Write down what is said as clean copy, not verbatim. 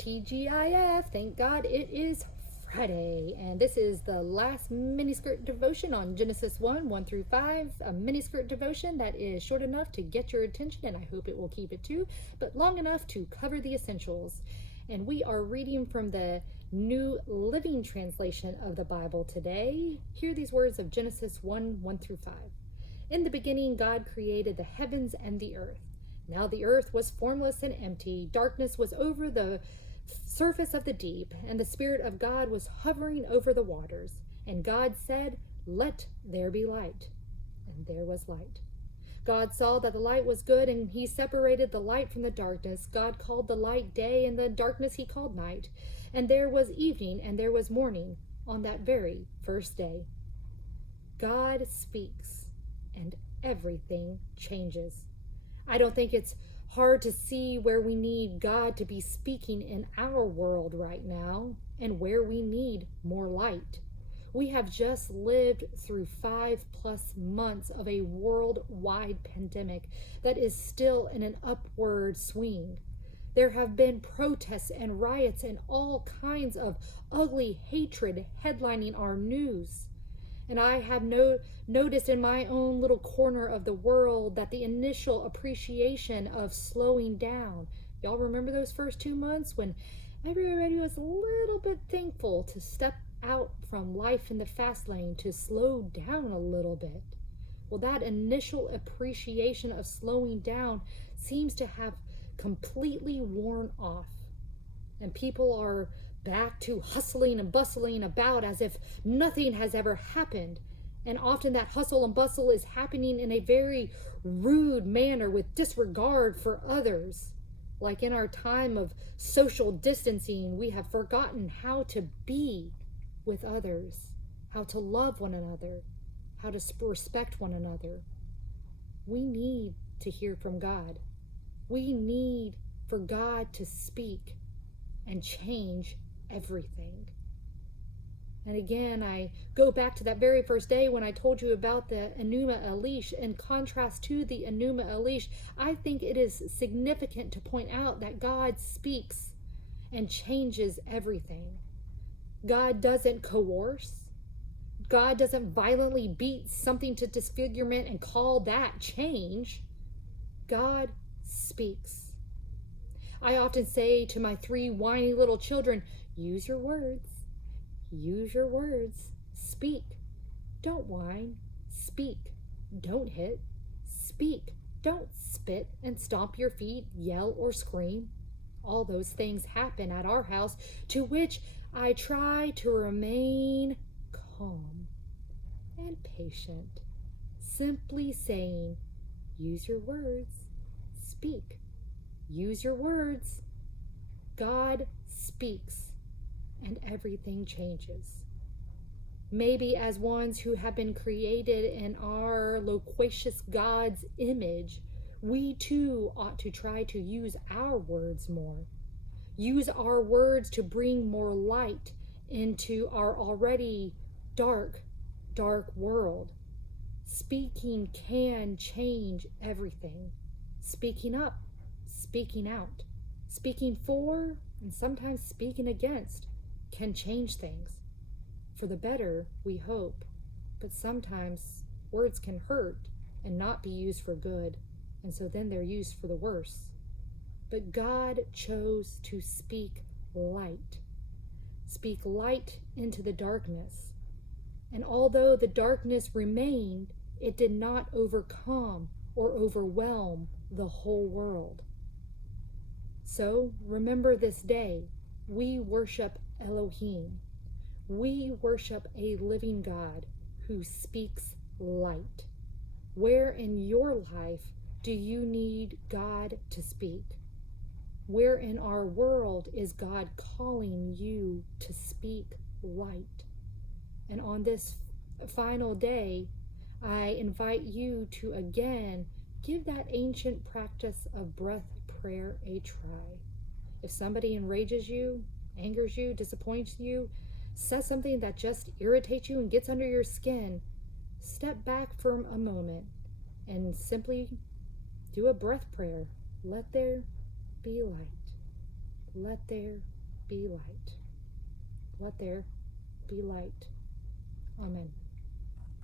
TGIF, thank God it is Friday, and this is the last miniskirt devotion on Genesis 1 through 5. A miniskirt devotion that is short enough to get your attention, and I hope it will keep it too, but long enough to cover the essentials. And we are reading from the New Living Translation of the Bible today. Hear these words of Genesis 1 through 5. In the beginning, God created the heavens and the earth. Now the earth was formless and empty. Darkness was over the surface of the deep, and the Spirit of God was hovering over the waters. And God said, "Let there be light." And there was light. God saw that the light was good, and he separated the light from the darkness. God called the light day, and the darkness he called night. And there was evening, and there was morning on that very first day. God speaks, and everything changes. I don't think it's hard to see where we need God to be speaking in our world right now and where we need more light. We have just lived through 5+ months of a worldwide pandemic that is still in an upward swing. There have been protests and riots and all kinds of ugly hatred headlining our news. And I have noticed in my own little corner of the world that the initial appreciation of slowing down. Y'all remember those first 2 months when everybody was a little bit thankful to step out from life in the fast lane to slow down a little bit? Well, that initial appreciation of slowing down seems to have completely worn off. And people are back to hustling and bustling about as if nothing has ever happened. And often that hustle and bustle is happening in a very rude manner with disregard for others. Like in our time of social distancing, we have forgotten how to be with others, how to love one another, how to respect one another. We need to hear from God. We need for God to speak and change everything. And again, I go back to that very first day when I told you about the Enuma Elish. In contrast to the Enuma Elish, I think it is significant to point out that God speaks and changes everything. God doesn't coerce. God doesn't violently beat something to disfigurement and call that change. God speaks. I often say to my 3 whiny little children, use your words. Use your words. Speak. Don't whine. Speak. Don't hit. Speak. Don't spit and stomp your feet, yell or scream. All those things happen at our house, to which I try to remain calm and patient, simply saying, use your words. Speak. Use your words. God speaks, and everything changes. Maybe as ones who have been created in our loquacious God's image, we too ought to try to use our words more. Use our words to bring more light into our already dark, dark world. Speaking can change everything. Speaking up, speaking out, speaking for, and sometimes speaking against can change things. For the better, we hope, but sometimes words can hurt and not be used for good, and so then they're used for the worse. But God chose to speak light into the darkness. And although the darkness remained, it did not overcome or overwhelm the whole world. So remember this day, we worship Elohim. We worship a living God who speaks light. Where in your life do you need God to speak? Where in our world is God calling you to speak light? And on this final day, I invite you to again give that ancient practice of breath prayer a try. If somebody enrages you, angers you, disappoints you, says something that just irritates you and gets under your skin, step back for a moment and simply do a breath prayer. Let there be light. Let there be light. Let there be light. Amen.